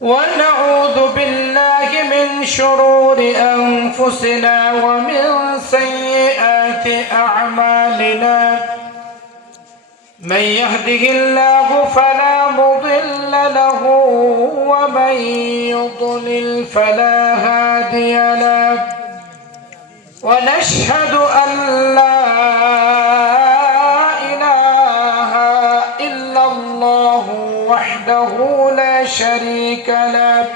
ونعوذ بالله من شرور أنفسنا ومن سيئات أعمالنا. من يهده الله فلا مضل له ومن يضلل فلا هادي له. ونشهد أن لا إله إلا الله وحده لا شريك له.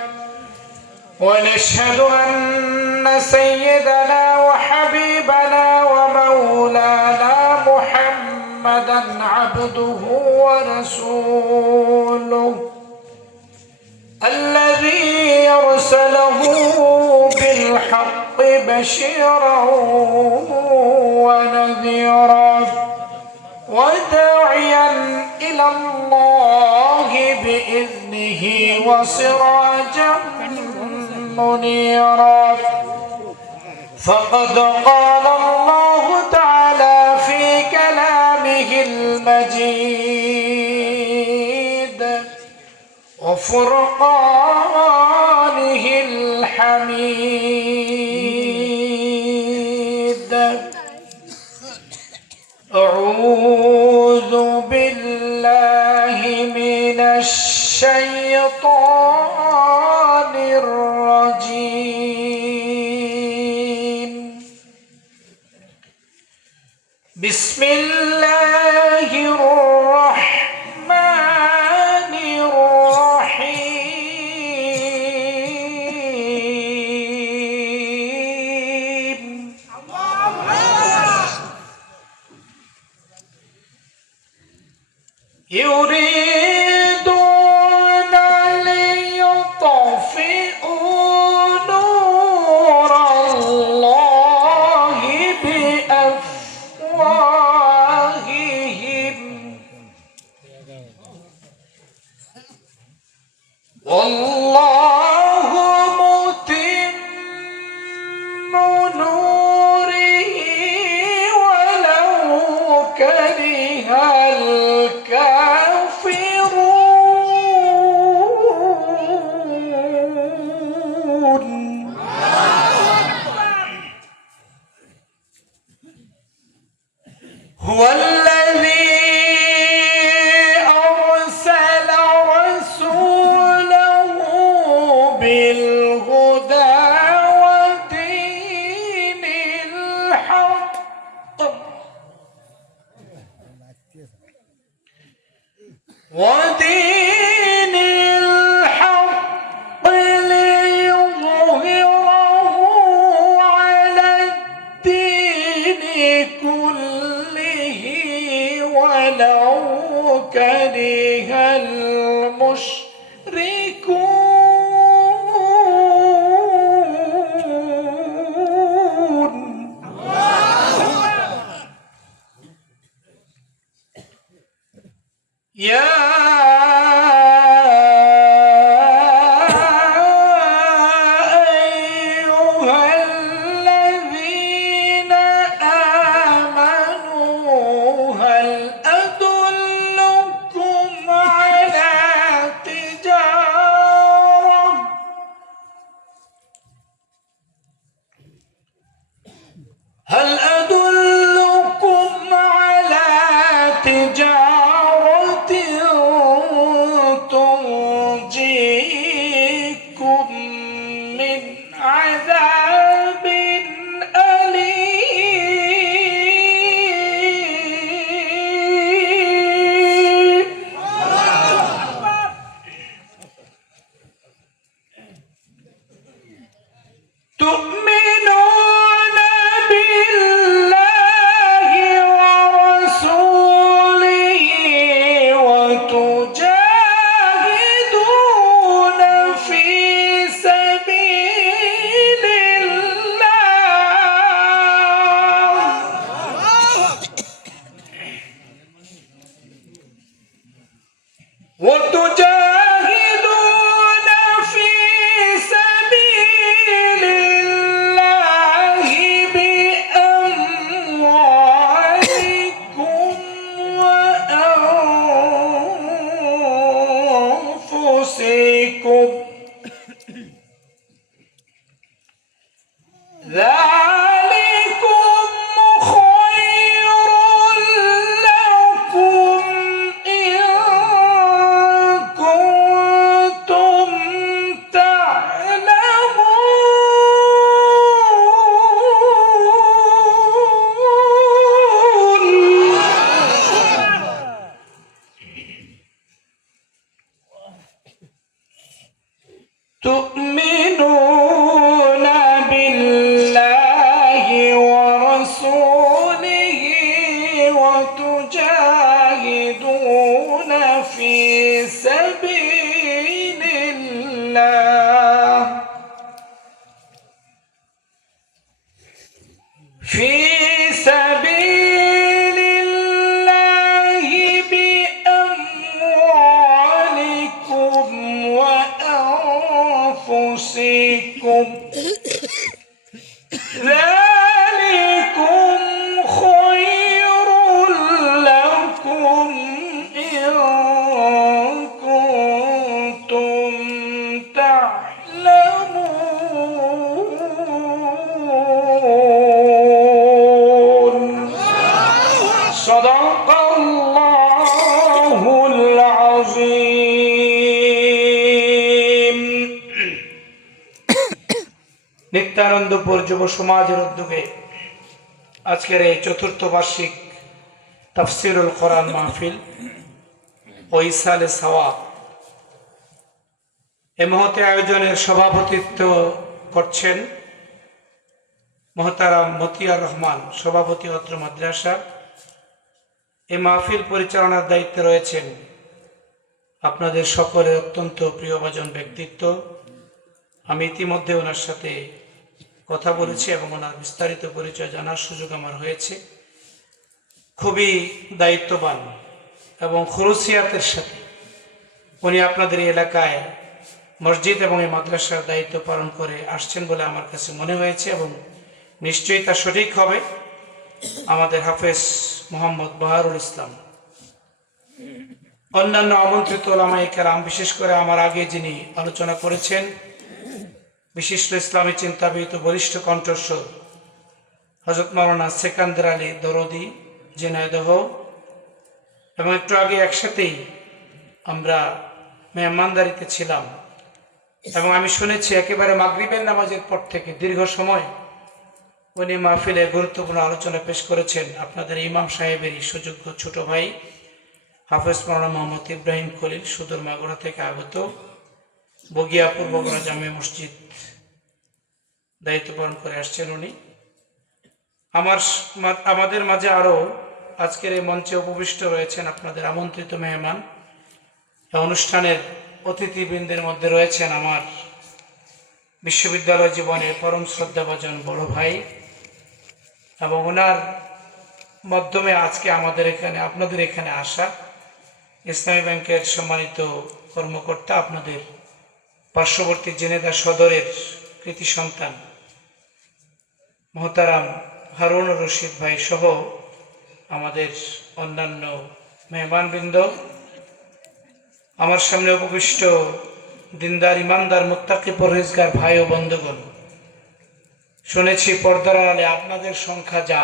ونشهد أن سيدنا وحبيبنا ومولانا محمدا عبده ورسوله الذي أرسله بالحق بشيرا ونذيرا وداعيا إلى الله بإذنه وسراجا منيرا. فقد قال الله تعالى في كلامه المجيد وفرقانه الحميد: أعوذ بالله من الشيطان الرجيم. بسم الله الرحمن الرحيم. يريدون ليطفئوا نور الله بأفواههم والله متم نوره ولو كره الكافرون. هو الذي أرسل رسوله بالهدى ودين الحق ليظهره على الدين كله ولو كره المشركون. يا أيها الذين آمنوا هل أدلكم على تجارة تنجيكم من عذاب أليم. تؤمنون بالله ورسوله وتجاهدون في سبيل الله أنفسكم ذلكم خير لكم إن كنتم تؤمنون بالله ورسوله وتجاهدون في سبيل الله في سبيل الله بأموالكم وأنفسكم ذلكم خير لكم إن كنتم تعلمون صدق الله العظيم নিত্যানন্দপুর যুব সমাজের উদ্যোগে আজকের এই চতুর্থ বার্ষিক তাফসিরুল কোরআন মাহফিল ও ইসালে সওয়াব এই মহতে আয়োজনের সভাপতিত্ব করছেন মোহতারাম মতিয়ার রহমান, সভাপতি অত্র মাদ্রাসা। এই মাহফিল পরিচালনার দায়িত্বে রয়েছেন আপনাদের সকলের অত্যন্ত প্রিয়ভাজন ব্যক্তিত্ব। আমি ইতিমধ্যে ওনার সাথে কথা বলেছি এবং ওনার বিস্তারিত পরিচয় জানার সুযোগ আমার হয়েছে। খুবই দায়িত্ববান এবং খরুসিয়াতের সাথে উনি আপনাদের এই এলাকায় মসজিদ এবং এই মাদ্রাসার দায়িত্ব পালন করে আসছেন বলে আমার কাছে মনে হয়েছে এবং নিশ্চয়ই তা সঠিক হবে। আমাদের হাফেজ মোহাম্মদ বাহারুল ইসলাম, অন্যান্য আমন্ত্রিত ওলামায়ে কেরাম, বিশেষ করে আমার আগে যিনি আলোচনা করেছেন বিশিষ্ট ইসলামী চিন্তাবিদ ও বলিষ্ঠ কণ্ঠস্বর হযরত মাওলানা সেকান্দার আলী দরদি ঝিনাইদহ, এবং একটু আগে একসাথেই আমরা মেহমানদারিতে ছিলাম এবং আমি শুনেছি একেবারে মাগরিবের নামাজের পর থেকে দীর্ঘ সময় উনি মাহফিলে গুরুত্বপূর্ণ আলোচনা পেশ করেছেন। আপনাদের ইমাম সাহেবেরই সুযোগ্য ছোট ভাই হাফেজ মাওলানা মোহাম্মদ ইব্রাহিম খলিল সুদূর মাগুরা থেকে আগত, বগিয়াপুর বগুড়া জামে মসজিদ দায়িত্ব পালন করে আসছেন উনি। আমাদের মাঝে আরও আজকের এই মঞ্চে উপবিষ্ট রয়েছেন আপনাদের আমন্ত্রিত মেহমান। অনুষ্ঠানের অতিথিবৃন্দের মধ্যে রয়েছেন আমার বিশ্ববিদ্যালয় জীবনের পরম শ্রদ্ধাভাজন বড় ভাই, এবং ওনার মাধ্যমে আজকে আপনাদের এখানে আসা ইসলামী ব্যাংকের সম্মানিত কর্মকর্তা, আপনাদের পার্শ্ববর্তী জেনেদা সদরের কৃতি সন্তান মোহতারাম হারুন রশিদ ভাই সহ আমাদের অন্যান্য মেহমানবৃন্দ, আমার সামনে উপবিষ্ট দিনদার ইমানদার মুত্তাকি পরহেজগার ভাই ও বন্ধুগণ, শুনেছি পর্দার আড়ালে আপনাদের সংখ্যা যা,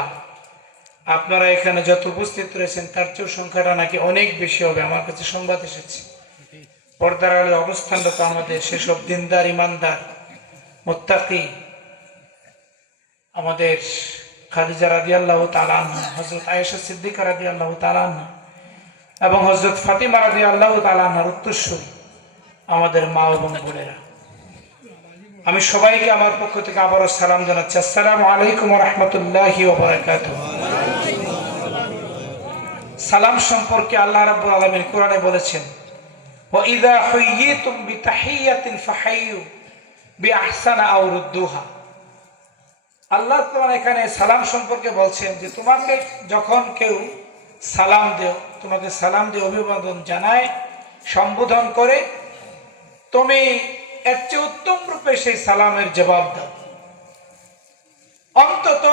আপনারা এখানে যত উপস্থিত রয়েছেন তার চেয়েও সংখ্যাটা নাকি অনেক বেশি হবে। আমার কাছে সংবাদ এসেছে পর্দার আড়ালে অবস্থানরত আমাদের সেসব দিনদার ইমানদার মুত্তাকি, আমাদের খাদিজা রাদিয়াল্লাহু তাআলা আনহা, হযরত আয়েশা সিদ্দিকা রাদিয়াল্লাহু তাআলা আনহা এবং হযরত ফাতিমা রাদিয়াল্লাহু তাআলা আনহার উত্তরসূরি আমাদের মা এবং বোনেরা, আমি সবাইকে আমার পক্ষ থেকে আবারও সালাম জানাচ্ছি। আসসালামু আলাইকুম ওয়া রাহমাতুল্লাহি ওয়া বারাকাতুহু। সালাম সম্পর্কে আল্লাহ রাব্বুল আলামিন কোরআনে বলেছেন, ওয়া ইযা হুয়্যিতুম বিতাহিয়াতিন ফাহাইয়ু বিআহসানা আও রুদ্দুহা। আল্লাহ তাআলা এখানে সালাম সম্পর্কে বলছেন যে তোমাকে যখন কেউ সালাম দেয়, তোমাকে সালাম দিয়ে অভিবাদন জানায়, সম্বোধন করে, তুমি এর চেয়ে উত্তম রূপে সেই সালামের জবাব দাও। অন্তত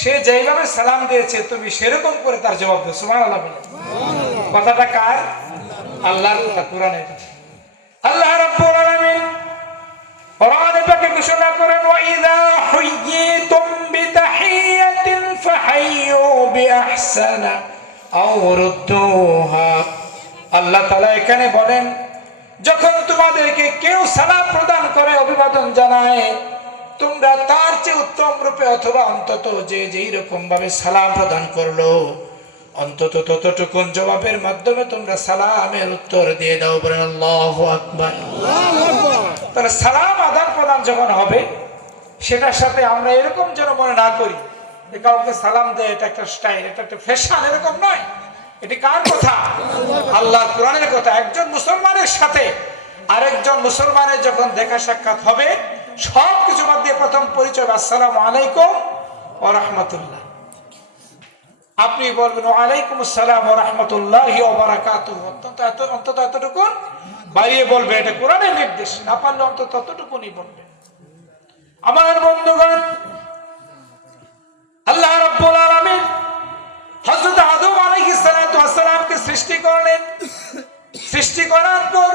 সে যেভাবে সালাম দিয়েছে তুমি সেরকম করে তার জবাব দাও। সুবহানাল্লাহ বলে। কথাটা কার? আল্লাহর কথা, কোরআনের কথা। আল্লাহ রাব্বুল আলামিন কোরআনে পাকে ঘোষণা করেন, ওয়া ইযা হুয়্যিতুম বিতাহিয়াতিন ফাহাইয়ু বিআহসানা আও রুদ্দুহা। আল্লাহ তাআলা এখানে বলেন, যখন তোমাদেরকে কেউ সালাম প্রদান করে, অভিবাদন জানায়, তোমরা তার চেয়ে উত্তম রূপে অথবা অন্তত যে যেই রকম ভাবে সালাম প্রদান করলো, অন্তত ততটুকুন জবাবের মাধ্যমে তোমরা সালামের উত্তর দিয়ে দাও। বলেন আল্লাহু আকবার। তাহলে সালাম আদান প্রদান যখন হবে, সেটার সাথে আমরা এরকম যেন মনে না করি যে কাউকে সালাম দেয় এটা একটা স্টাইল, এটা একটা ফ্যাশন, এরকম নয়। এটি কার কথা? আল্লাহ কোরআনের কথা। একজন মুসলমানের সাথে আরেকজন মুসলমানের যখন দেখা সাক্ষাৎ হবে, সবকিছু বাদ দিয়ে প্রথম পরিচয় আসসালামু আলাইকুম ওয়া রাহমাতুল্লাহ। আপনি বলবেন ওয়ালাইকুম আসসালাম ওয়া রাহমাতুল্লাহি ওয়া বারাকাতুহু, অন্তত এতটুকু বাড়িয়ে বলবে, এটা কোরআনের নির্দেশ। না পারলে অন্তত ততটুকুনি বলবে। আমার বন্ধুগণ, আল্লাহ রাব্বুল আলামিন হযরত আদম আলাইহিস সালাতু ওয়াস সালামকে সৃষ্টি করলেন। সৃষ্টি করার পর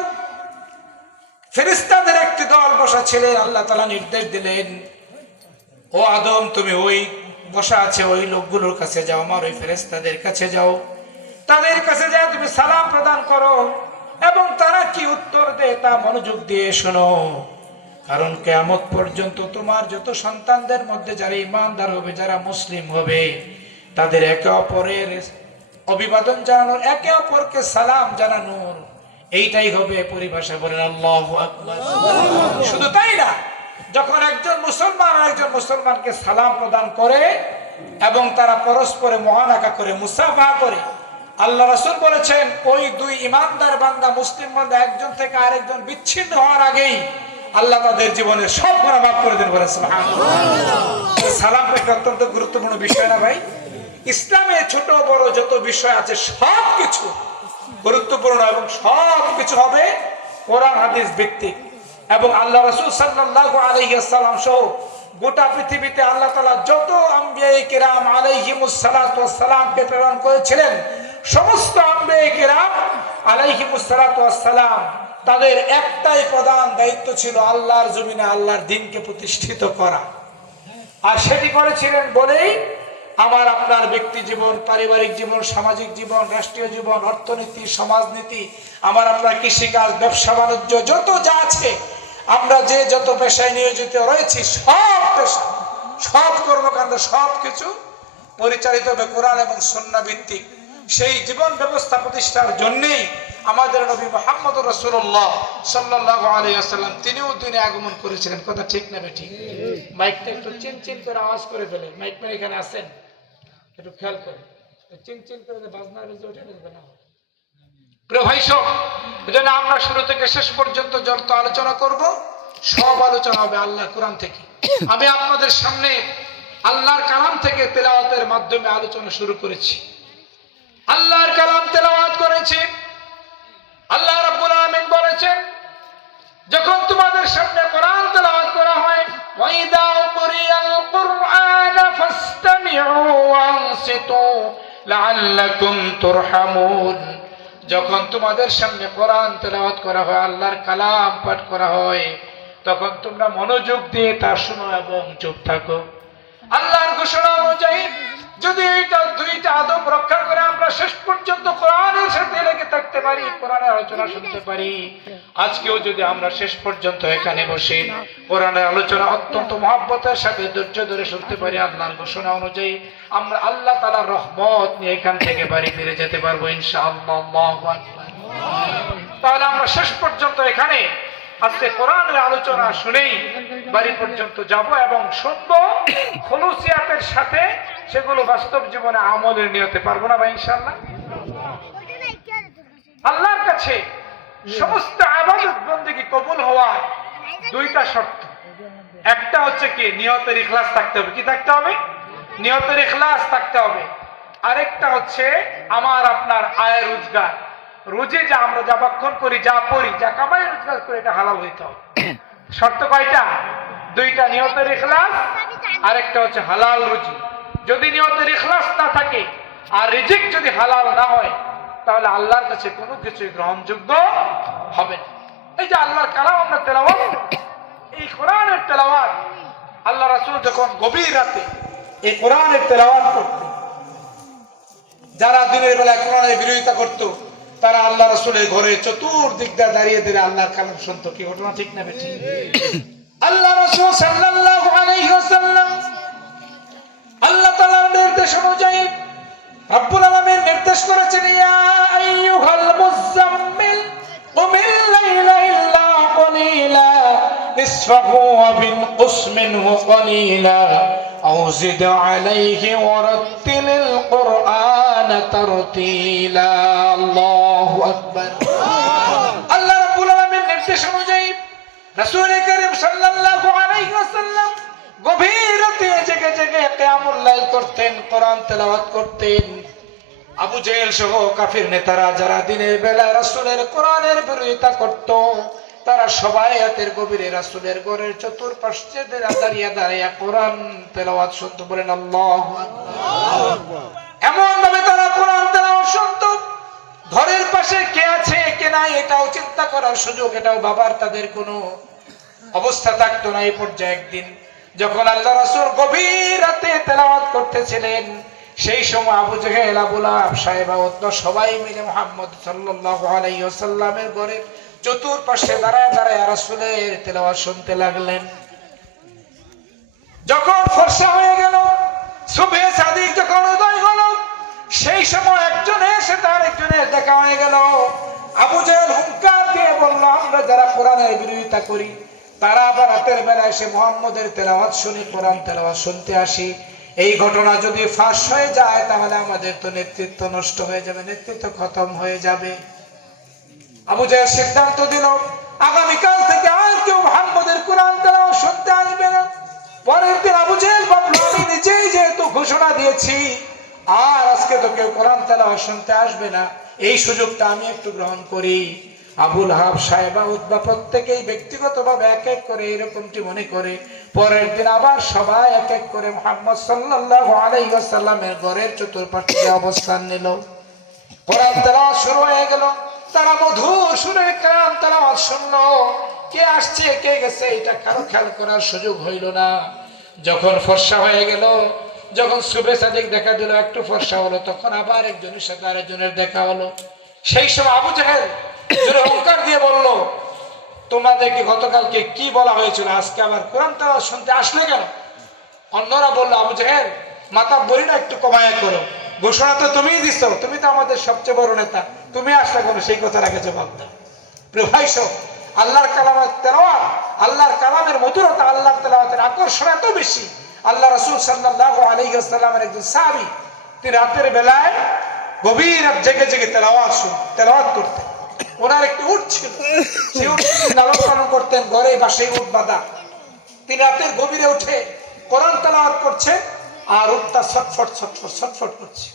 ফেরেশতাদের একটি দল বসা ছিলেন। আল্লাহ তাআলা নির্দেশ দিলেন, ও আদম, তুমি ওই বসা আছে ওই লোকগুলোর কাছে যাও, আমার ওই ফেরেশতাদের কাছে যাও, তাদের কাছে যাও, তুমি সালাম প্রদান করো এবং তারা কি উত্তর দেয় তা মনোযোগ দিয়ে শোনো। কারণ কিয়ামত পর্যন্ত তোমার যত সন্তানদের মধ্যে যারা ঈমানদার হবে, যারা মুসলিম হবে, তাদের একে অপরের অভিবাদন জানানোর, একে অপরকে সালাম জানানোর এইটাই হবে পরিভাষা। বলেন আল্লাহু আকবার। শুধু তাই না, যখন একজন মুসলমান আরেকজন মুসলমানকে সালাম প্রদান করে এবং তারা পরস্পরে মুআনাকা করে, মুসাফাহা করে, আল্লাহ রাসূল বলেছেন, ওই দুই ঈমানদার বান্দা, মুসলিম বান্দা একজন থেকে আরেকজন বিচ্ছিন্ন হওয়ার আগেই আল্লাহ তাদের জীবনের সব গুনাহ মাফ করে দেন। বলেন সুবহানাল্লাহ। সালাম একটা অত্যন্ত গুরুত্বপূর্ণ বিষয় না ভাই? ইসলামে ছোট বড় যত বিষয় আছে সবকিছু গুরুত্বপূর্ণ এবং সবকিছু হবে কোরআন হাদিস ভিত্তিক। এবং আল্লাহ রাসূল সাল্লাল্লাহু আলাইহি ওয়াসাল্লাম সহ গোটা পৃথিবীতে আল্লাহ তাআলা যত আম্বিয়ায়ে কিরাম আলাইহিমুস সালাতু ওয়াস সালামকে প্রেরণ করেছিলেন, সমস্ত আম্বিয়ায়ে কিরাম আলাইহিমুস সালাতু ওয়াস সালাম তাদের একটাই প্রধান দায়িত্ব ছিল আল্লাহর জমিনে আল্লাহর দ্বীনকে প্রতিষ্ঠিত করা। আর সেটি করেছিলেন বলেই আমার আপনার ব্যক্তি জীবন, পারিবারিক জীবন, সামাজিক জীবন, রাষ্ট্রীয় জীবন, অর্থনীতি, সমাজনীতি, আমার আপনার কৃষিকাজ, ব্যবসা বাণিজ্য, যত যা আছে, আমরা যে যত পেশায় নিয়োজিত রয়েছি, সব পেশা, সব কর্মকাণ্ড, সব কিছু পরিচালিত হবে কোরআন এবং সুন্নাহ ভিত্তিক। সেই জীবন ব্যবস্থা প্রতিষ্ঠার জন্যই আমাদের নবী মুহাম্মদুর রাসূলুল্লাহ সাল্লাল্লাহু আলাইহি ওয়াসাল্লাম তিনিও দিনে আগমন করেছিলেন। কথা ঠিক না ঠিক? মাইকটা একটু চিনচিন করে আওয়াজ করে ফেলে। মাইকম্যান এখানে আছেন, একটু খেয়াল করে চিনচিন করে বাজনা বেজে ওঠে না। প্রিয় ভাই সব, এজন্য আমরা শুরু থেকে শেষ পর্যন্ত যত আলোচনা করব, সব আলোচনা হবে আল্লাহর কোরআন থেকে। আমি আপনাদের সামনে আল্লাহর কালাম থেকে তেলাওয়াতের মাধ্যমে আলোচনা শুরু করেছি। আল্লাহর কালাম তেলাওয়াত করেছি। আল্লাহ রাব্বুল আলামিন বলেছেন, যখন তোমাদের সামনে কোরআন তেলাওয়াত করা হয়, ওয়াইদা কুরিয়াল কুরআন ফাসতামিউ ওয়ানসিতু লাআল্লাকুম তুরহামুন। যখন তোমাদের সামনে কোরআন তেলাওয়াত করা হয়, আল্লাহর কালাম পাঠ করা হয়, তখন তোমরা মনোযোগ দিয়ে তা শোনো এবং চুপ থাকো। আল্লাহর ঘোষণা অনুযায়ী যদি এইটা দুইটা আদব রক্ষা করে আমরা শেষ পর্যন্ত কোরআনের সাথে লেগে থাকতে পারি, কোরআনের আলোচনা শুনতে পারি, আজকেও যদি আমরা শেষ পর্যন্ত এখানে বসে কোরআনের আলোচনা অত্যন্ত মহব্বতের সাথে ধৈর্য ধরে শুনতে পারি, আল্লাহর ঘোষণা অনুযায়ী আমরা আল্লাহ তাআলার রহমত নিয়ে এখান থেকে বাড়ি ফিরে যেতে পারবো ইনশাআল্লাহ। আল্লাহু আকবার। তাহলে আমরা শেষ পর্যন্ত এখানে আজকে কোরআনের আলোচনা শুনেই বাড়ি পর্যন্ত যাব এবং শুনবো খুলুসিয়াতের সাথে, সেগুলো বাস্তব জীবনে আমলের নিয়তে পারবো না ভাই ইনশাআল্লাহ। আল্লাহর কাছে সমস্ত ইবাদত বন্দেগী কবুল হওয়ার দুইটা শর্ত। একটা হচ্ছে কি, নিয়তের ইখলাস থাকতে হবে। কি থাকতে হবে? নিয়তের ইখলাস থাকতে হবে। আরেকটা হচ্ছে আমার আপনার আয় রোজগার, রোজে যা আমরা যা ভক্ষণ করি, যা পড়ি, যা কামাই রোজগার করি, এটা হালাল হইতে হবে। শর্ত কয়টা? দুইটা, নিয়তের ইখলাস, আরেকটা হচ্ছে হালাল রুজি। যদি নিয়তের ইখলাস না থাকে আর রিজিক যদি হালাল না হয়, তাহলে আল্লাহর কাছে কোনো কিছুই গ্রহণযোগ্য হবে না। এই যে আল্লাহর কালাম আমরা তেলাওয়াত, এই কোরআনের তেলাওয়াত আল্লাহ রাসূল যখন গভীর রাতে এই কোরআনের তেলাওয়াত করতেন, যারা দিনের বেলা কোরআনের বিরোধিতা করত তারা আল্লাহ রাসূলের ঘরে চতুর্দিক দিয়ে দাঁড়িয়ে দাঁড়িয়ে আল্লাহর কালাম শুনতো। কি ঘটনা ঠিক না বেঠিক? আল্লাহ রাসূল সাল্লাল্লাহু আলাইহি ওয়াসাল্লাম আল্লাহ তাআলার নির্দেশ অনুযায়ী রব্বুল আলামিন নির্দেশ করেছেন, ইয়া আইয়ুহাল মুযাম্মিল কুমিল লাইলা ইল্লা কলিলা নিসফাহু ওয়া বিনকুস মিনহু কলিলা আও জিদ আলাইহি ওয়া রাত্তিলিল কুরআনা তারতিলা। আল্লাহু আকবার। আল্লাহ রাব্বুল আলামিন নির্দেশ অনুযায়ী রাসূল করিম সাল্লাল্লাহু আলাইহি ওয়াসাল্লাম গভীর রাতে জেগে জেগে কিয়ামুল লাইল করতেন, কোরআন তেলাওয়াত করতেন। আবু জেহেল সহ কাফির নেতারা যারা দিনের বেলা রাসূলের কোরআনের বিরোধিতা করত, তারা সবাই রাতের গভীরে রাসূলের ঘরের চতুর্পাশে দাঁড়িয়ে দাঁড়িয়ে কোরআন তেলাওয়াত শুনতো। বলেন আল্লাহু আকবার। এমন ভাবে তারা কোরআন তেলাওয়াত শুনতো, ঘরের পাশে কে আছে কে নাই এটাও চিন্তা করার সুযোগ, এটাও বাবার তাদের কোনো অবস্থা থাকতো না। এই পর্যায়ে একদিন যখন আল্লাহ রাসূল গভীর রাতে তেলাওয়াত করতেছিলেন, সেই সময় আবু জেহেল, আবু লাহাব, সাহেবা উতবা সবাই মিলে মুহাম্মদ সাল্লাল্লাহু আলাইহি ওয়াসাল্লামের ঘরে চতুর্পাশে দাঁড়ায় দাঁড়ায় রাসূলের তেলাওয়াত শুনতে লাগলেন। যখন ফর্সা হয়ে গেল, সুবহে সাদিক যখন উদয় হলো, সেই সময় একজনের সাথে আরেকজনের দেখা হয়ে গেল। আবু জেহেল হুঙ্কার দিয়ে বলল, আমরা যারা কোরআনের বিরোধিতা করি তারা আবার রাতের বেলা এসে মুহাম্মদের তেলাওয়াত শুনি, কোরআন তেলাওয়াত শুনতে আসি। এই ঘটনা যদি ফাঁস হয়ে যায় তাহলে আমাদের তো নেতৃত্ব নষ্ট হয়ে যাবে, নেতৃত্ব খতম হয়ে যাবে। আবু জেহেল সিদ্ধান্ত দিল, আগামীকাল থেকে আর কেউ মুহাম্মদের কোরআন তেলাওয়াত শুনতে আসবে না। পরের দিন আবু জেহেল ভাবল, আমি নিজেই যেহেতু ঘোষণা দিয়েছি আর আজকে তো কেউ কোরআন তেলাওয়াত শুনতে আসবে না, এই সুযোগটা আমি একটু গ্রহণ করি। আবু লাহাব, সাহেবা, উতবা প্রত্যেকেই ব্যক্তিগতভাবে এক এক করে এরকমটি মনে করে পরের দিন আবার সবাই এক এক করে মুহাম্মদ সাল্লাল্লাহু আলাইহি ওয়াসাল্লামের ঘরের চতুর্পাশে অবস্থান নিল। কোরআন তেলাওয়াত শুরু হয়ে গেল। তারা মধুর সুরে কোরআন তেলাওয়াত শুনলো। কে আসছে কে গেছে এটা কারো খেয়াল করার সুযোগ হইল না। যখন ফর্সা হয়ে গেল, যখন সুবহে সাদিক দেখা দিল, একটু ফর্সা হলো, তখন আবার একজনের সাথে আরেকজনের দেখা হলো। সেই সময় আবু জেহেল জোরে হুঙ্কার দিয়ে বলল, তোমাদেরকে গতকালকে কি বলা হয়েছিল, আজকে আবার কোরআন তেলাওয়াত শুনতে আসলে কেন? অন্যরা বলল, আবু জেহেল মাথা বলিটা একটু কমায়া করো, ঘোষণা তো তুমিই দিচ্ছ, তুমি তো আমাদের সবচেয়ে বড় নেতা, তুমি আসলে কোনো সেই কথার আগে জবাব দাও। প্রিয় ভাই সব, আল্লাহর কালামের তেলাওয়াত, আল্লাহর কালামের মধুরতা, আল্লাহর তেলাওয়াতের আকর্ষণ এত বেশি। আল্লাহ রাসূল সাল্লাল্লাহু আলাইহি ওয়াসাল্লামের একজন সাহাবী, তিনি রাতের বেলায় গভীর রাত জেগে জেগে তেলাওয়াত করতেন। ওনার একটি উট ছিল, সেই উট লালন পালন করতেন, ঘরে বাসায় উট বাঁধা। তিনি রাতের গভীরে উঠে কোরআন তেলাওয়াত করছে আর উটটা ছটফট ছটফট ছটফট করছে।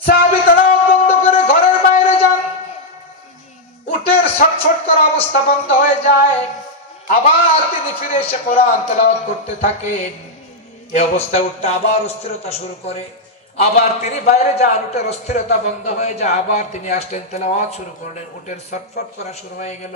সাহাবী তেলাওয়াত বন্ধ করে ঘরের বাইরে যান, উটের ছটফট করা অবস্থা বন্ধ হয়ে যায়। আবার তিনি ফিরে এসে কোরআন তেলাওয়াত করতে থাকেন। এই অবস্থায় উটটা আবার অস্থিরতা শুরু করে। আবার তিনি বাইরে যান, উটের অস্থিরতা বন্ধ হয়ে যায়। আবার তিনি আসলেন, তেলাওয়াত শুরু করলেন, উটের ছটফট করা শুরু হয়ে গেল।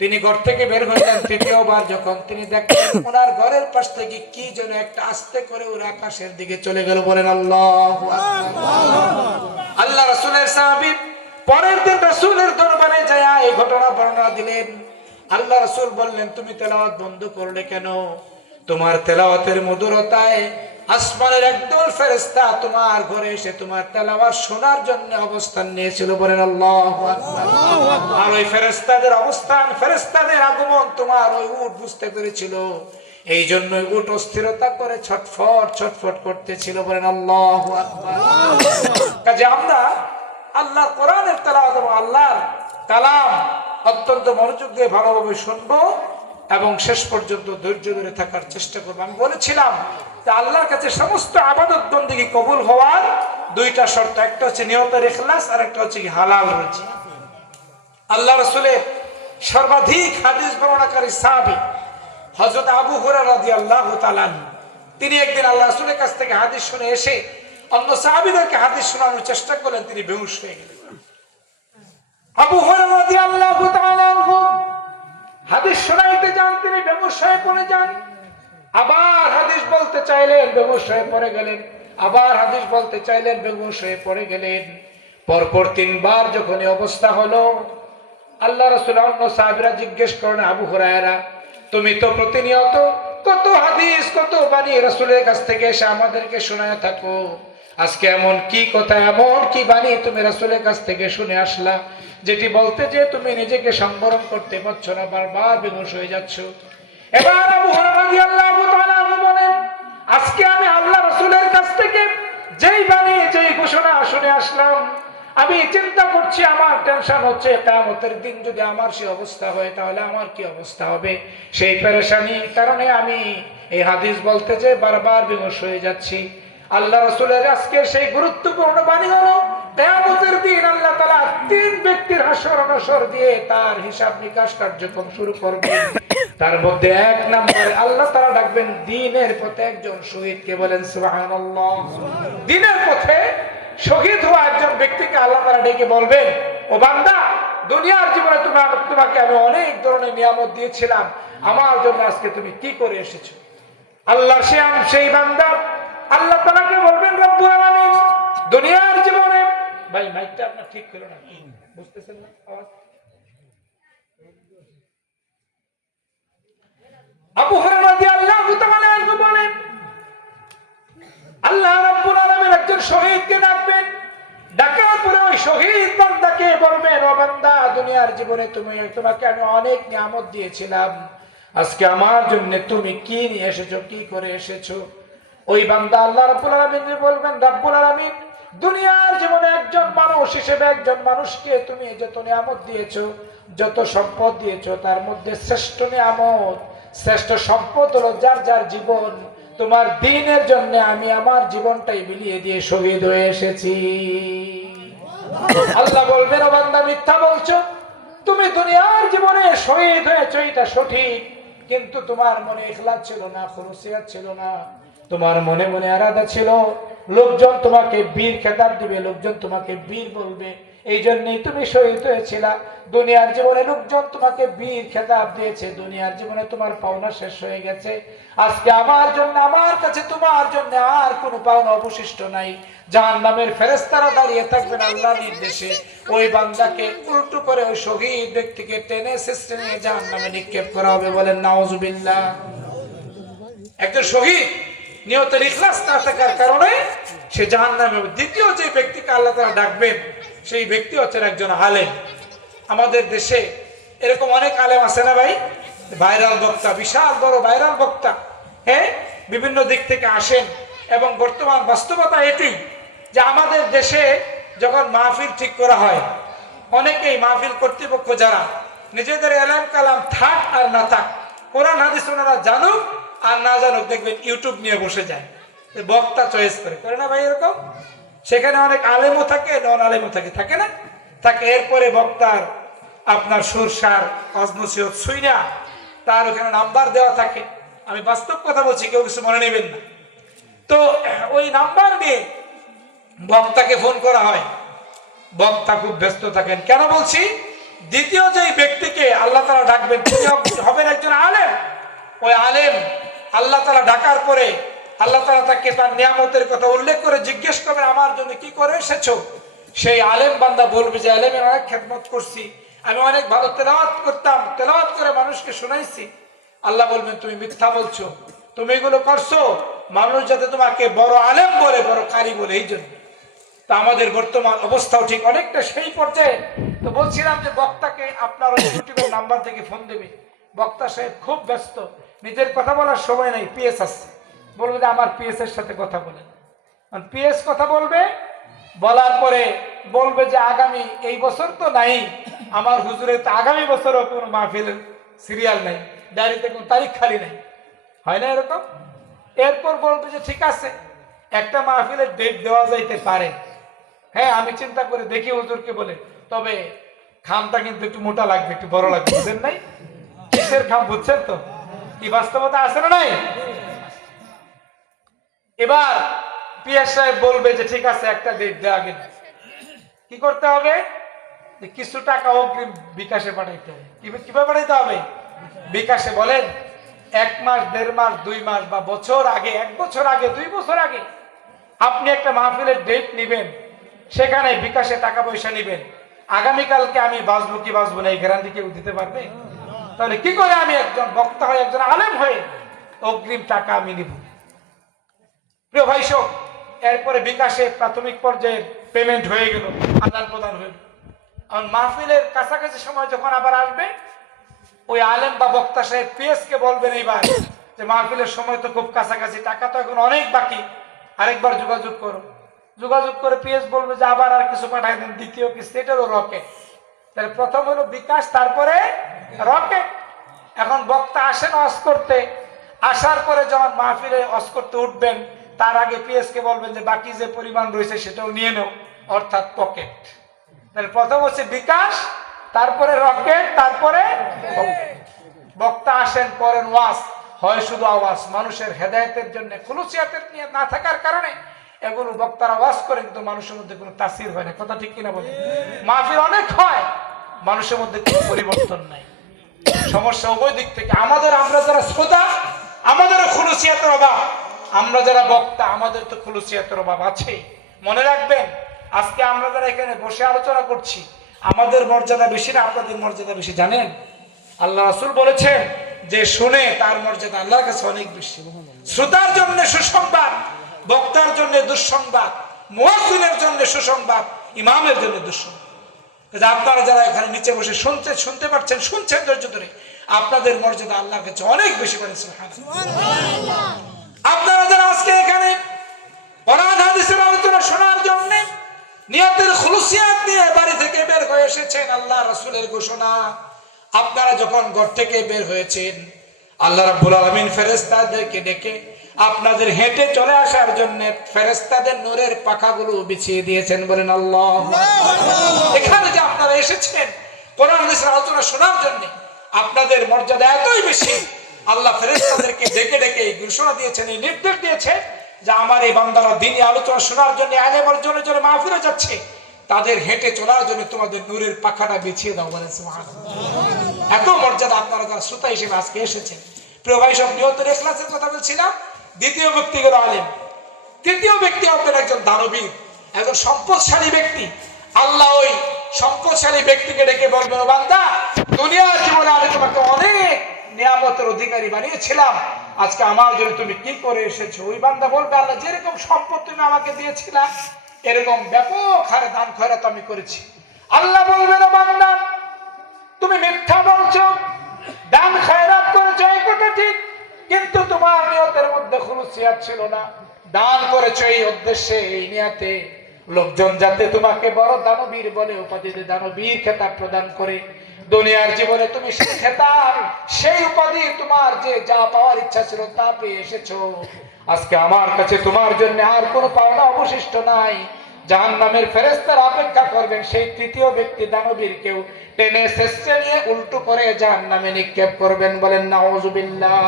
তিনি ঘর থেকে বের হলেন। তৃতীয়বার যখন তিনি দেখলেন ওনার ঘরের পাশ থেকে কি যেন একটা আস্তে করে ওর আকাশের দিকে চলে গেল। বলেন আল্লাহু আকবার। আল্লাহ রাসূলের সাহাবী পরের দিন রাসূলের দরবারে যায় এই ঘটনা বর্ণনা দিলেন। আল্লাহ রাসূল বললেন, তুমি তেলাওয়াত বন্ধ করলে কেন? তোমার তেলাওয়াতের মধুরতায় আসমানের একদল ফেরেশতা তোমার ঘরে এসে তোমার তেলাওয়াত শোনার জন্য অবস্থান নিয়েছিল। বলেন আল্লাহু আকবার। আর ওই ফেরেশতাদের অবস্থান, ফেরেশতাদের আগমন তোমার ওই উট বুঝতে পেরেছিল, এই জন্য উট অস্থিরতা করে ছটফট ছটফট করতেছিল। বলেন আল্লাহু আকবার। কাজে আমরা আল্লাহর কোরআনের তেলাওয়াত এবং আল্লাহর কালাম অত্যন্ত মনোযোগ দিয়ে ভালোভাবে শুনবো এবং শেষ পর্যন্ত ধৈর্য ধরে থাকার চেষ্টা করবো। আমি বলেছিলাম যে আল্লাহর কাছে সমস্ত ইবাদত বন্দেগী কবুল হওয়ার দুইটা শর্ত, একটা হচ্ছে নিয়তের ইখলাস আর একটা হচ্ছে কি হালাল রুজি। আল্লাহ রাসূলের সর্বাধিক হাদিস বর্ণনাকারী সাহাবী হযরত আবু হুরায়রা রাদিয়াল্লাহু তাআলা, তিনি একদিন আল্লাহ রাসূলের কাছ থেকে হাদিস শুনে এসে অন্য সাহাবীদেরকে হাদিস শোনানোর চেষ্টা করলেন, তিনি বেহুশ হয়ে গেলেন। আবু হুরায়রা রাদিয়াল্লাহু তাআলা বেহুশ হয়ে পড়ে যান। আবার হাদিস বলতে চাইলেন, বেহুশ হয়ে পড়ে গেলেন। আবার হাদিস বলতে চাইলেন, বেহুশ হয়ে পড়ে গেলেন। পরপর 3 বার যখন এই অবস্থা হলো, আল্লাহ রাসূল অন্য সাহাবীরা জিজ্ঞেস করেন, আবু হুরায়রা, তুমি তো প্রতিনিয়ত কত হাদিস কত বাণী রাসূলের কাছ থেকে এসে আমাদেরকে শোনায় থাকো, আজকে এমন কি কথা, এমন কি বাণী তুমি রাসূলের কাছ থেকে শুনে আসলা, যেটি বলতে যে তুমি নিজেকে সংবরণ করতে পারছো না, বারবার বেহুশ হয়ে যাচ্ছ? এবার আবু হুরায়রা রাদিয়াল্লাহু তাআলা বলেন, আজকে আমি আল্লাহ রাসূলের কাছ থেকে যেই বাণী যেই ঘোষণা শুনে আসলাম, আমি চিন্তা করছি, আমার টেনশন হচ্ছে কিয়ামতের দিন যদি আমার সেই অবস্থা হয় তাহলে আমার কি অবস্থা হবে। সেই পেরেশানির কারণে আমি এই হাদিস বলতে যে বারবার বিমর্ষ হয়ে যাচ্ছি। আল্লাহ রাসূলের আজকে সেই গুরুত্বপূর্ণ বাণী হলো, কিয়ামতের দিন আল্লাহ তাআলা 3 ব্যক্তির হাসর নাসর দিয়ে তার হিসাব নিকাশ কার্যক্রম শুরু করবেন। তার মধ্যে 1 নম্বরে আল্লাহ তাআলা ডাকবেন দ্বীনের পথে একজন শহীদকে। বলেন সুবহানাল্লাহ। দ্বীনের পথে শহীদ হওয়া একজন ব্যক্তিকে আল্লাহ তাআলা ডেকে বলবেন, ও বান্দা, দুনিয়ার জীবনে তোমাকে আমি অনেক ধরনের নিয়ামত দিয়েছিলাম, আমার জন্য আজকে তুমি কি করে এসেছো? আল্লাহ সেই বান্দা আল্লাহ তাআলাকে বলবেন, রব্বুল আলামিন, দুনিয়ার জীবনে, ভাই মাইকটা আপনার ঠিক করো না, বুঝতেছেন না আওয়াজ? আবু হুরায়রা রাদিয়াল্লাহু তাআলা আনহু বলেন, আল্লাহ রাব্বুল আলামিন একজন শহীদকে ডাকবেন। ডাকার পরে ওই শহীদ বান্দাকে বলবেন, ও বান্দা, দুনিয়ার জীবনে তোমাকে আমি অনেক নিয়ামত দিয়েছিলাম, আজকে আমার জন্য তুমি কি নিয়ে এসেছো, কি করে এসেছো? ওই বান্দা আল্লাহ রাব্বুল আলামিনকে বলবেন, রব্বুল আলামিন, দুনিয়ার জীবনে একজন মানুষ হিসেবে একজন মানুষকে তুমি যত নিয়ামত দিয়েছো, যত সম্পদ দিয়েছো, তার মধ্যে শ্রেষ্ঠ নিয়ামত, শ্রেষ্ঠ সম্পদ হলো যার যার জীবন তোমার দ্বীনের জন্য আমি আমার জীবনটাই বিলিয়ে দিয়ে শহীদ হয়ে এসেছি। আল্লাহ বলবেন, ও বান্দা, মিথ্যা বলছো, তুমি দুনিয়ার জীবনে শহীদ হয়েছো এটা সঠিক, কিন্তু তোমার মনে ইখলাস ছিল না, খুলুসিয়াত ছিল না, তোমার মনে মনে ইরাদা ছিল লোকজন তোমাকে বীর খেতাব দিবে, লোকজন তোমাকে বীর বলবে, এই জন্যই তুমি শহীদ হয়েছিলা। দুনিয়ার জীবনে লোকজন তোমাকে বীর খেতাব দিয়েছে, দুনিয়ার জীবনে তোমার পাওনা শেষ হয়ে গেছে, আজকে আমার জন্য, আমার কাছে তোমার জন্য আর কোনো পাওনা অবশিষ্ট নাই। জাহান্নামের ফেরেশতারা দাঁড়িয়ে থাকবেন আল্লাহর নির্দেশে, ওই বান্দাকে উল্টো করে ওই শহীদ ব্যক্তিকে টেনে শেষে নিয়ে জাহান্নামে নিক্ষেপ করা হবে। বলেন নাউজুবিল্লাহ। একজন শহীদ নিয়তের ইখলাস না থাকার কারণে সে জাহান্নামে হবে। দ্বিতীয় যে ব্যক্তিকে আল্লাহ তাআলা ডাকবেন, সেই ব্যক্তি হচ্ছেন একজন আলেম। আমাদের দেশে এরকম অনেক আলেম আছে না ভাই? ভাইরাল বক্তা, বিশাল বড় ভাইরাল বক্তা, হ্যাঁ, বিভিন্ন দিক থেকে আসেন। এবং বর্তমান বাস্তবতা এটি যে আমাদের দেশে যখন মাহফিল ঠিক করা হয়, অনেকেই মাহফিল কর্তৃপক্ষ যারা নিজেদের এলাম কালাম থাক আর না থাক, কোরআন হাদিস ওনারা জানুক আর না জানুক, দেখবেন ইউটিউব নিয়ে বসে যায়, বক্তা চয়েস করে না ভাই? এরকম সেখানে অনেক আলেমও থাকে, নন আলেমও থাকে, থাকে না? থাকে। এরপরে বক্তার আপনার সুরসার অজনসিয়ত সুইনা তার ওখানে নাম্বার দেওয়া থাকে। আমি বাস্তব কথা বলছি, কেউ কিছু মনে নেবেন না। তো ওই নাম্বার নিয়ে বক্তাকে ফোন করা হয়, বক্তা খুব ব্যস্ত থাকেন। কেন বলছি? দ্বিতীয় যে ব্যক্তিকে আল্লাহ তাআলা ডাকবেন, তিনি হবেন একজন আলেম। ওই আলেম আল্লাহ তাআলা ডাকার পরে আল্লাহ তাআলা তাকে তার নিয়ামতের কথা উল্লেখ করে জিজ্ঞেস করবেন, আমার জন্য কি করে এসেছো? সেই আলেম বান্দা বলবে যে আলেমের অনেক খেদমত করছি, আমি অনেক ভালো তেলাওয়াত করতাম, তেলাওয়াত করে মানুষকে শোনাইছি। আল্লাহ বলবেন, তুমি মিথ্যা বলছো, তুমি এগুলো করছো মানুষ যাতে তোমাকে বড় আলেম বলে, বড় কারি বলে, এই জন্য। তা আমাদের বর্তমান অবস্থাও ঠিক অনেকটা সেই পর্যায়ে। তো বলছিলাম যে বক্তাকে আপনার ইউটিউবের নাম্বার থেকে ফোন দেবে, বক্তা সাহেব খুব ব্যস্ত, নিজের কথা বলার সময় নাই, পিএস আছে, বলবে যে আমার পিএস এর সাথে কথা বলেন। পিএস কথা বলবে, বলার পরে বলবে যে আগামী এই বছর তো নাই, আমার হুজুরের তো আগামী বছরও কোনো মাহফিলের সিরিয়াল নাই, ডায়েরিতে কোনো তারিখ খালি নাই, হয় না এরকম? এরপর বলবে যে ঠিক আছে, একটা মাহফিলের ডেট দেওয়া যাইতে পারে, হ্যাঁ আমি চিন্তা করে দেখি হুজুরকে বলে, তবে খামটা কিন্তু একটু মোটা লাগবে, একটু বড় লাগবে, বুঝেন নাই? কিসের খাম বুঝছেন তো? কি বাস্তবতা আছে না নাই? এবার পিএস সাহেব বলবে যে ঠিক আছে, একটা ডেট দেওয়া গেল, কি করতে হবে? কিছু টাকা অগ্রিম বিকাশে পাঠাইতে হবে। কিভাবে পাঠাইতে হবে? বিকাশে। বলেন 1 মাস 1.5 মাস 2 মাস বা বছর আগে, 1 বছর আগে, 2 বছর আগে আপনি একটা মাহফিলের ডেট নেবেন, সেখানে বিকাশে টাকা পয়সা নেবেন, আগামীকালকে আমি বাঁচবো কি বাঁচবো না এই গ্যারান্টি কেউ দিতে পারবে? তাহলে কি করে আমি একজন বক্তা হয়ে, একজন আলেম হয়ে অগ্রিম টাকা আমি নিব? প্রিয় ভাই সব, এরপরে বিকাশে প্রাথমিক পর্যায়ের পেমেন্ট হয়ে গেল, আদান প্রদান হয়ে গেল। আর মাহফিলের কাছাকাছি সময় যখন আবার আসবে, ওই আলেম বা বক্তা সাহেব পিএস কে বলবেন এইবার যে মাহফিলের সময় তো খুব কাছাকাছি, টাকা তো এখন অনেক বাকি, আরেকবার যোগাযোগ করো। যোগাযোগ করে পিএস বলবে যে আবার আর কিছু পাঠাই দেন, দ্বিতীয় কিস্তি, এটারও রকেট। তাহলে প্রথম হলো বিকাশ, তারপরে রকেট। এখন বক্তা আসেন ওয়াজ করতে, আসার পরে যখন মাহফিলে ওয়াজ করতে উঠবেন, তার আগে পিএস কে বলবেন যে বাকি যে পরিমাণ রয়েছে সেটাও নিয়ে নাও, অর্থাৎ পকেট। তাহলে প্রথম হচ্ছে বিকাশ, তারপরে রকেট, তারপরে বক্তা আসেন, করেন ওয়াজ, হয় শুধু আওয়াজ, মানুষের হেদায়েতের জন্য খুলুসিয়াতের নিয়ে না থাকার কারণে এগুলো বক্তারা ওয়াজ করে, কিন্তু মানুষের মধ্যে কোনো তাসির হয় না। কথা ঠিক কিনা বলেন? মাহফিল অনেক হয়, মানুষের মধ্যে কোনো পরিবর্তন নাই। সমস্যা উভয় দিক থেকে। আমরা যারা শ্রোতা, আমাদেরও খুলুসিয়াতের অভাব। আমরা যারা বক্তা, আমাদের তো খুলুসিয়াতের অভাব আছে। মনে রাখবেন, আজকে আমরা যারা এখানে বসে আলোচনা করছি, আমাদের মর্যাদা বেশি না আপনাদের মর্যাদা বেশি জানেন? আল্লাহ রাসূল বলেছেন যে শুনে তার মর্যাদা আল্লাহর কাছে অনেক বেশি। শ্রোতার জন্য সুসংবাদ, বক্তার জন্য দুঃসংবাদ, মুয়াজ্জিনের জন্য সুসংবাদ, ইমামের জন্য দুঃসংবাদ। আপনারা যারা এখানে নিচে বসে শুনতে পাচ্ছেন, শুনছেন ধৈর্য ধরে, আপনাদের মর্যাদা আল্লাহর কাছে অনেক বেশি। সুবহানাল্লাহ। আপনারা যারা আজকে এখানে কোরআন হাদিসের আলোচনা শোনার জন্য নিয়তের খুলুসিয়াত নিয়ে বাড়ি থেকে বের হয়ে এসেছেন, আল্লাহ রাসূলের ঘোষণা, আপনারা যখন ঘর থেকে বের হয়েছেন, আল্লাহ রাব্বুল আলামিন ফেরেশতাদেরকে ডেকে আপনাদের হেঁটে চলে আসার জন্য ফেরেশতাদের নূরের পাখাগুলো বিছিয়ে দিয়েছেন। বলেন আল্লাহু আকবার। এখানে যে আপনারা এসেছেন কোরআন হাদিসের আলোচনা শোনার জন্য, আপনাদের মর্যাদা এতই বেশি, আল্লাহ ফেরেশতাদেরকে ডেকে ডেকে এই ঘোষণা দিয়েছেন, এই নির্দেশ দিয়েছে যে আমার এই বান্দারা দ্বীনি আলোচনা শোনার জন্য, আলেমের জন্য যারা মাহফিলে যাচ্ছে, তাদের হেঁটে চলার জন্য তোমাদের নূরের পাখাটা বিছিয়ে দাও। বলেন সুবহানাল্লাহ। এত মর্যাদা আপনারা যারা শ্রোতা হিসেবে আজকে এসেছেন। প্রিয় ভাই সব, নিয়তের ইখলাসের কথা বলছিলাম। দ্বিতীয় ব্যক্তি গেল আলেম। তৃতীয় ব্যক্তি হবেন একজন দানবীর, একজন সম্পদশালী ব্যক্তি। আল্লাহ ওই সম্পদশালী ব্যক্তিকে ডেকে বলবেন, বান্দা, দুনিয়ার জীবনে আমি তোমাকে অনেক নিয়ামতের অধিকারী বানিয়েছিলাম, আজকে আমার জন্য তুমি কি করে এসেছো? ওই বান্দা বলবে, আল্লাহ যেরকম সম্পদ তুমি আমাকে দিয়েছিলা, এরকম ব্যাপক হারে দান খয়রাত আমি করেছি। আল্লাহ বলবেন, বান্দা, তুমি মিথ্যা বলছো, দান খয়রাত করেছো এই কথা ঠিক, কিন্তু তোমার নিয়তের মধ্যে খুলুসিয়াত ছিল না। দান করেছো এই উদ্দেশ্যে, এই নিয়তে লোকজন যাতে তোমাকে বড় দানবীর বলে উপাধিতে দানবীর খেতাব প্রদান করে। দুনিয়ার জীবনে তুমি সেই খেতাব, সেই উপাধি, তোমার যে যা পাওয়ার ইচ্ছা ছিল তা পেয়ে এসেছো। আজকে আমার কাছে তোমার জন্য আর কোনো পাওনা অবশিষ্ট নাই। জাহান্নামের ফেরেশতারা অপেক্ষা করবেন সেই তৃতীয় ব্যক্তি দানবীর কেউ টেনে শেষে নিয়ে উল্টো করে জাহান্নামে নিক্ষেপ করবেন। বলেন নাউযুবিল্লাহ।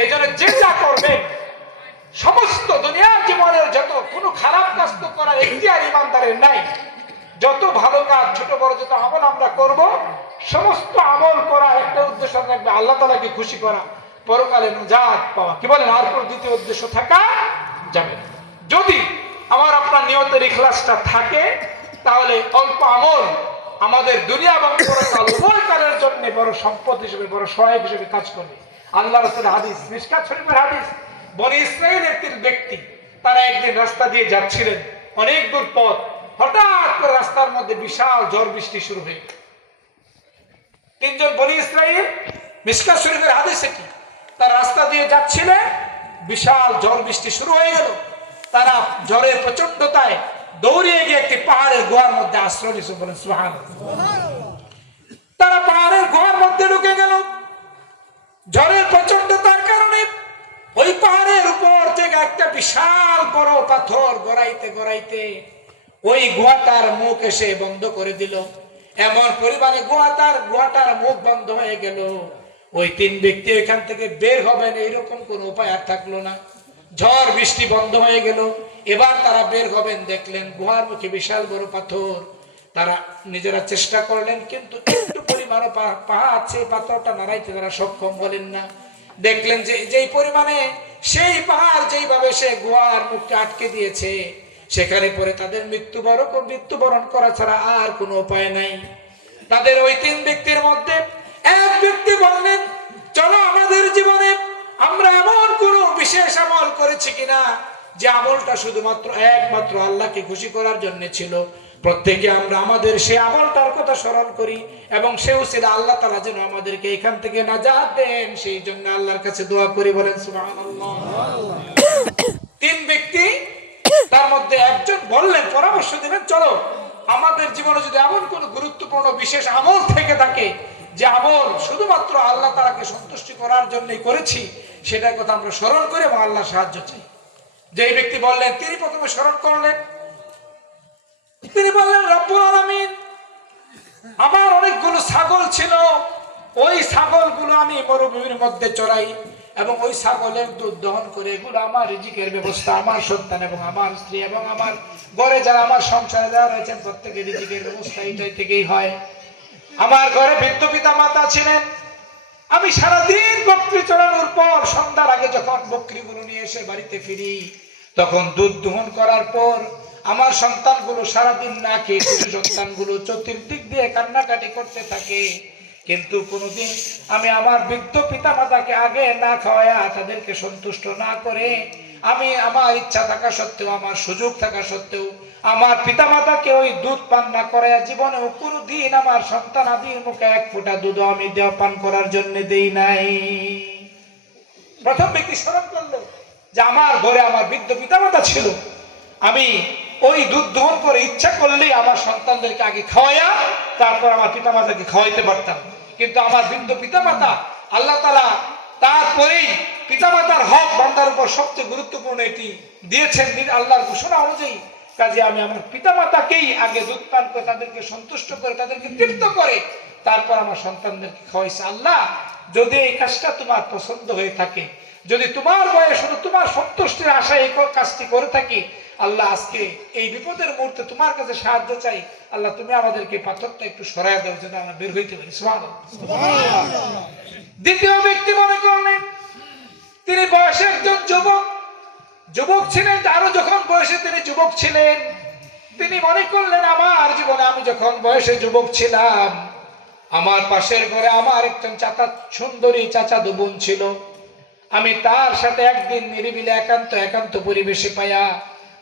এইজন্য যে যা করবে, সমস্ত দুনিয়ার জীবনের যত কোনো খারাপ কাজ তো করার এখতিয়ার ইমানদারের নাই। যত ভালো কাজ, ছোট বড় যত আমল আমরা করব, সমস্ত আমল করার একটা উদ্দেশ্য থাকবে, আল্লাহ তাআলাকে খুশি করা, পরকালে নাজাত পাওয়া। কি বলেন? আর কোনো দ্বিতীয় উদ্দেশ্য থাকা যাবে না। যদি আমার আপনার নিয়তের ইখলাসটা থাকে, তাহলে অল্প আমল আমাদের দুনিয়া এবং পরকাল উভয় কালের জন্য বড় সম্পদ হিসেবে, বড় সহায়ক হিসেবে কাজ করবে। আল্লাহ রাসূলের হাদিস, মিশকাত শরীফের হাদিস, বনি ইসরাঈলের তিন ব্যক্তি, তারা একদিন রাস্তা দিয়ে যাচ্ছিলেন, অনেক দূর পথ, হঠাৎ করে রাস্তার মধ্যে বিশাল ঝড় বৃষ্টি শুরু হয়ে গেল। তিনজন বনি ইসরাঈল, মিশকাত শরীফের হাদিসে কি, তারা রাস্তা দিয়ে যাচ্ছিলেন, বিশাল ঝড় বৃষ্টি শুরু হয়ে গেল। তারা ঝড়ের প্রচন্ডতায় দৌড়িয়ে গিয়ে একটি পাহাড়ের গুহার মধ্যে আশ্রয় নিয়েছে। বলেন সুবহানাল্লাহ। তারা পাহাড়ের গুহার মধ্যে ঢুকে গেল। ঝড়ের প্রচন্ডতার কারণে ওই পাহাড়ের উপর থেকে একটা বিশাল বড় পাথর গড়াইতে গড়াইতে ওই গুহাটার মুখ এসে বন্ধ করে দিল। এমন পরিমাণে গুহাটার মুখ বন্ধ হয়ে গেল, ওই তিন ব্যক্তি এখান থেকে বের হবেন এইরকম কোন উপায় আর থাকলো না। ঝড় বৃষ্টি বন্ধ হয়ে গেল, এবার তারা বের হবেন, দেখলেন গুহার মুখে বিশাল বড় পাথর। তারা নিজেরা চেষ্টা করলেন, কিন্তু একটু পরিমাণ পাহা আছে, পাথরটা নাড়াইতে তারা সক্ষম হলেন না। দেখলেন যে যেই পরিমাণে সেই পাহাড় যেইভাবে সে গুহার মুখটা আটকে দিয়েছে, সেখানে পরে তাদের মৃত্যুবরণ করা ছাড়া আর কোনো উপায় নাই। তাদের ওই তিন ব্যক্তির মধ্যে এক ব্যক্তি বললেন, চলো আমাদের জীবনে আমরা এমন কোন বিশেষ আমল করেছি কিনা যে আমলটা শুধুমাত্র একমাত্র আল্লাহকে খুশি করার জন্য ছিল। প্রত্যেকে আমরা আমাদের সেই আমলটার কথা স্মরণ করি এবং সেও ছিল আল্লাহ তাআলা যেন আমাদেরকে এখান থেকে নাজাত দেন, সেই জন্য আল্লাহর কাছে দোয়া করি। বলেন সুবহানাল্লাহ। তিন ব্যক্তি, তার মধ্যে একজন বললেন, পরামর্শ দিলেন, চলো আমাদের জীবনে যদি এমন কোন গুরুত্বপূর্ণ বিশেষ আমল থেকে থাকে যে আমল শুধুমাত্র আল্লাহ তাআলাকে সন্তুষ্টি করার জন্যই করেছি, সেটার কথা আমরা স্মরণ করি এবং আল্লাহর সাহায্য চাই। যেই ব্যক্তি বললেন, তিনি প্রথমে স্মরণ করলেন, তিনি বললেন, রব্বুল আলামিন, আমার অনেকগুলো ছাগল ছিল, ওই ছাগলগুলো আমি মরুভূমির মধ্যে চড়াই এবং ওই ছাগলের দুধ দহন করে এগুলো আমার রিজিকের ব্যবস্থা, আমার সন্তান এবং আমার স্ত্রী এবং আমার ঘরে যারা আমার সংসারে যারা রয়েছেন প্রত্যেকের রিজিকের ব্যবস্থা এইটাই থেকেই হয়। আমার ঘরে বৃদ্ধ পিতা মাতা ছিলেন, আমি সারাদিন বকরি চড়ানোর পর সন্ধ্যার আগে যখন বকরিগুলো নিয়ে এসে বাড়িতে ফিরি, তখন দুধ দহন করার পর আমার সন্তানগুলো সারাদিন না খেয়ে, শিশু সন্তানগুলো চতুর্দিক দিয়ে কান্নাকাটি করতে থাকে। কিন্তু কোনোদিন আমি আমার বৃদ্ধ পিতা মাতাকে আগে না খাওয়ায়া তাদেরকে সন্তুষ্ট না করে, আমি আমার ইচ্ছা থাকা সত্ত্বেও, আমার সুযোগ থাকা সত্ত্বেও আমার পিতা মাতাকে ওই দুধ পান না করায়া জীবনেও কোনোদিন আমার সন্তান আদির মুখে এক ফোঁটা দুধ আমি দেওয়া পান করার জন্য দেই নাই। প্রথম ব্যক্তি স্মরণ করলো যে আমার ঘরে আমার বৃদ্ধ পিতা মাতা ছিল, আমি ওই দুধ দহন করে ইচ্ছা করলেই আমার সন্তানদেরকে আগে খাওয়াইয়া তারপর আমার পিতা মাতাকে খাওয়াইতে পারতাম। কিন্তু আমার বৃদ্ধ পিতা মাতা, আল্লাহ তাআলা তারপরেই পিতা মাতার হক বান্দার উপর সবচেয়ে গুরুত্বপূর্ণ এটি দিয়েছেন আল্লাহর ঘোষণা অনুযায়ী। কাজে আমি আমার পিতা মাতাকেই আগে দুধ পান করে তাদেরকে সন্তুষ্ট করে তাদেরকে তৃপ্ত করে তারপর আমার সন্তানদেরকে খাওয়াইছে। আল্লাহ, যদি এই কাজটা তোমার পছন্দ হয়ে থাকে, যদি তোমার বয়স শুধু তোমার সন্তুষ্টির আশায় এই কাজটি করে থাকি, আল্লাহ আজকে এই বিপদের মুহূর্তে তোমার কাছে সাহায্য চাই। আল্লাহ, তুমি আমাদেরকে পাথরটা একটু সরাইয়া দাও যেন আমরা বের হইতে পারি। সুবহানাল্লাহ। দ্বিতীয় ব্যক্তি মনে করলেন, তিনি বয়সে একজন যুবক ছিলেন, আরো যখন বয়সে তিনি যুবক ছিলেন, তিনি মনে করলেন, আমার জীবনে আমি যখন বয়সে যুবক ছিলাম, আমার পাশের ঘরে আমার একজন সুন্দরী চাচাতো বোন ছিল, আমি তার সাথে একদিন নিরিবিলি একান্ত পরিবেশে পাইয়া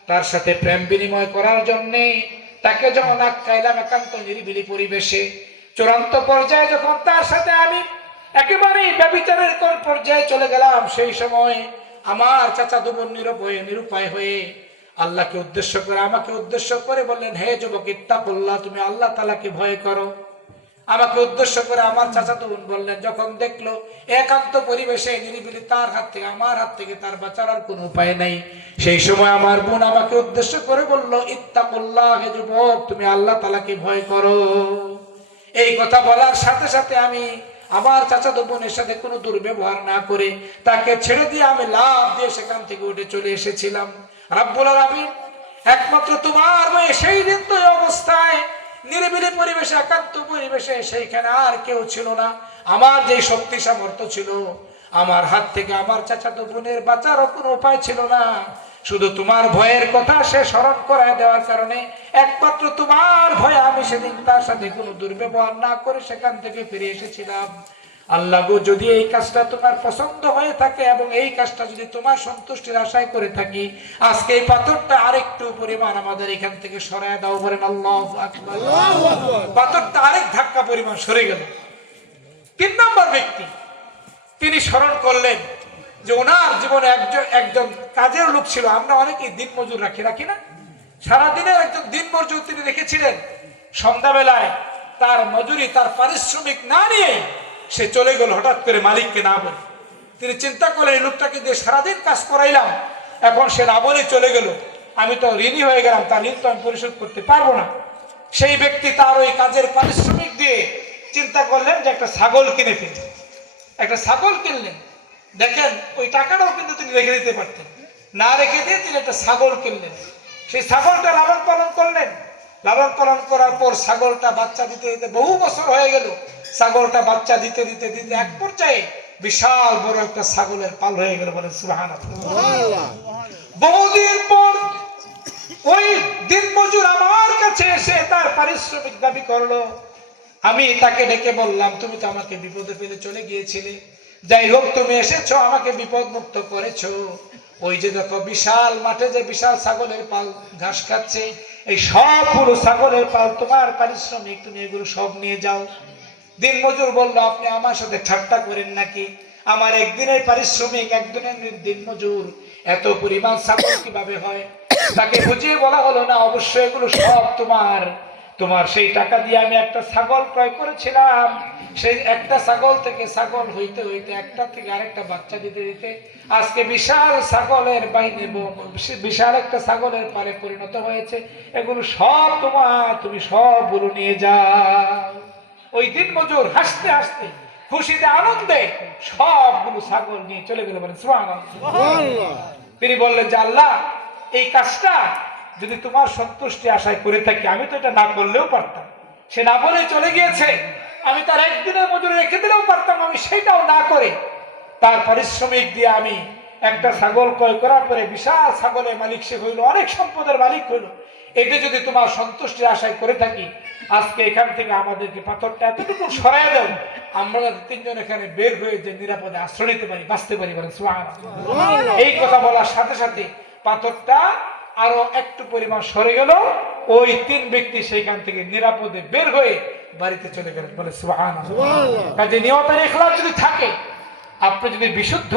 তার সাথে প্রেম বিনিময় করার জন্য তাকে যখন আটকাইলাম একান্ত নিরিবিলি পরিবেশে, চূড়ান্ত পর্যায়ে যখন তার সাথে আমি একেবারে ব্যভিচারের পর্যায়ে চলে গেলাম, সেই সময় আমার চাচাতো বোন নিরুপায় হয়ে আল্লাহকে উদ্দেশ্য করে, আমাকে উদ্দেশ্য করে বললেন, হে যুবক, ইত্তাকুল্লাহ, তুমি আল্লাহ তাআলাকে ভয় করো। আমাকে উদ্দেশ্য করে আমার চাচাতো বোন বললেন, যখন দেখলো একান্ত পরিবেশে নিরিবিলি তার হাত থেকে, আমার হাত থেকে তার বাঁচার আর কোনো উপায় নাই, সেই সময় আমার বোন আমাকে উদ্দেশ্য করে বলল, ইত্তাকুল্লাহ, হে যুবক, তুমি আল্লাহ তাআলাকে ভয় করো। এই কথা বলার সাথে সাথে আমি আমার চাচাতো বোনের সাথে কোনো দুর্ব্যবহার না করে তাকে ছেড়ে দিয়ে আমি লাফ দিয়ে সেখান থেকে উঠে চলে এসেছিলাম। রাব্বুল আলামিন, একমাত্র তোমার ভয়ে সেই দিন তো এই অবস্থায় নিরিবিলি পরিবেশে, একান্ত পরিবেশে, সেইখানে আর কেউ ছিল না। আমার যে শক্তি সামর্থ্য ছিল, আমার হাত থেকে আমার চাচাতো বোনের বাঁচারও কোনো উপায় ছিল না। শুধু তোমার ভয়ের কথা সে স্মরণ করায় দেওয়ার কারণে, একমাত্র তোমার ভয়ে আমি সেদিন তার সাথে কোনো দুর্ব্যবহার না করে সেখান থেকে ফিরে এসেছিলাম। আল্লাহ গো, যদি এই কাজটা তোমার পছন্দ হয়ে থাকে এবং এই কাজটা যদি তোমার সন্তুষ্টির আশায় করে থাকি, আজকে এই পাথরটা আরেকটু পরিমাণ আমাদের এখান থেকে সরায় দাও। বলেন আল্লাহু আকবার। পাথরটা আরেক ধাক্কা পরিমাণ সরে গেল। 3 নম্বর ব্যক্তি, তিনি স্মরণ করলেন যে ওনার জীবনে একজন কাজের লোক ছিল। আমরা অনেকেই দিন মজুর রাখি না, সারাদিনের একজন দিন মজুর তিনি রেখেছিলেন। সন্ধ্যাবেলায় তার মজুরি, তার পারিশ্রমিক না নিয়ে সে চলে গেল হঠাৎ করে মালিককে না বলে। তিনি চিন্তা করলেন, এই লোকটাকে দিয়ে সারাদিন কাজ করাইলাম, এখন সে না বলে চলে গেল, আমি তো ঋণী হয়ে গেলাম, তার ঋণ তো আমি পরিশোধ করতে পারবো না। সেই ব্যক্তি তার ওই কাজের পারিশ্রমিক দিয়ে চিন্তা করলেন যে একটা ছাগল কিনে ফেলবেন। একটা ছাগল কিনলেন। দেখেন, ওই টাকাটাও কিন্তু তিনি রেখে দিতে পারতেন, না রেখে দিয়ে তিনি একটা ছাগল কিনলেন। সেই ছাগলটা লালন পালন করলেন। লালন পালন করার পর ছাগলটা বাচ্চা দিতে দিতে বহু বছর হয়ে গেল। ছাগলটা বাচ্চা দিতে দিতে দিতে এক পর্যায়ে বিশাল বড় একটা ছাগলের পাল হয়ে গেল, বলেন সুবহানাল্লাহ। বহুদিন পর ওই দিনমজুর আমার কাছে এসে তার পারিশ্রমিক দাবি করলো। আমি তাকে ডেকে বললাম, তুমি তো আমাকে বিপদে ফেলে চলে গিয়েছিলে, যাই হোক তুমি এসেছো, আমাকে বিপদ মুক্ত করেছো। ওই যে দেখো বিশাল মাঠে যে বিশাল ছাগলের পাল ঘাস খাচ্ছে, এই সবগুলো ছাগলের পাল তোমার পারিশ্রমিক, তুমি এগুলো সব নিয়ে যাও। দিনমজুর বলল, আপনি আমার সাথে ঠাট্টা করেন নাকি? আমার একদিনের পারিশ্রমিক, একদিনের দিনমজুর, এত পরিমাণ ছাগল কিভাবে হয়? তাকে বুঝিয়ে বলা হলো, না অবশ্যই এগুলো সব তোমার। তোমার সেই টাকা দিয়ে আমি একটা ছাগল ক্রয় করেছিলাম, সেই একটা ছাগল থেকে ছাগল হইতে হইতে একটা থেকে আরেকটা বাচ্চা দিতে দিতে আজকে বিশাল ছাগলের বাহিনী, বিশাল একটা ছাগলের পারে পরিণত হয়েছে। এগুলো সব তোমার, তুমি সবগুলো নিয়ে যাও। ওই দিনমজুর হাসতে হাসতে খুশিতে আনন্দে সবগুলো ছাগল নিয়ে চলে গেল, বলেন সুবহানাল্লাহ। তিনি বললেন যে আল্লাহ, এই কাজটা যদি তোমার সন্তুষ্টি আশায় করে থাকি, আমি তো এটা না করলেও পারতাম। সে না বলে চলে গিয়েছে, আমি তার একদিনের মজুরি রেখে দিলেও পারতাম, আমি সেটাও না করে তার পারিশ্রমিক দিয়ে আমি একটা ছাগল ক্রয় করার পরে বিশাল ছাগলের মালিক সে হইল, অনেক সম্পদের মালিক হইল। এটা যদি তোমার সন্তুষ্টির আশায় করে থাকি, আজকে এখান থেকে আমাদেরকে পাথরটা এতটুকু সরাই দাও, আমরা তিনজন এখানে বের হয়ে যে নিরাপদে আশ্রয় নিতে পারি, বাঁচতে পারি, বলেন সুবহানাল্লাহ। এই কথা বলার সাথে সাথে পাথরটা আরো একটু পরিমাণ সরে গেল, ওই তিন ব্যক্তি সেইখান থেকে নিরাপদে বের হয়ে বাড়িতে চলে গেলেন, বলে সুবহানাল্লাহ। কাজে নিয়তের ইখলাস যদি থাকে, আপনি যদি বিশুদ্ধ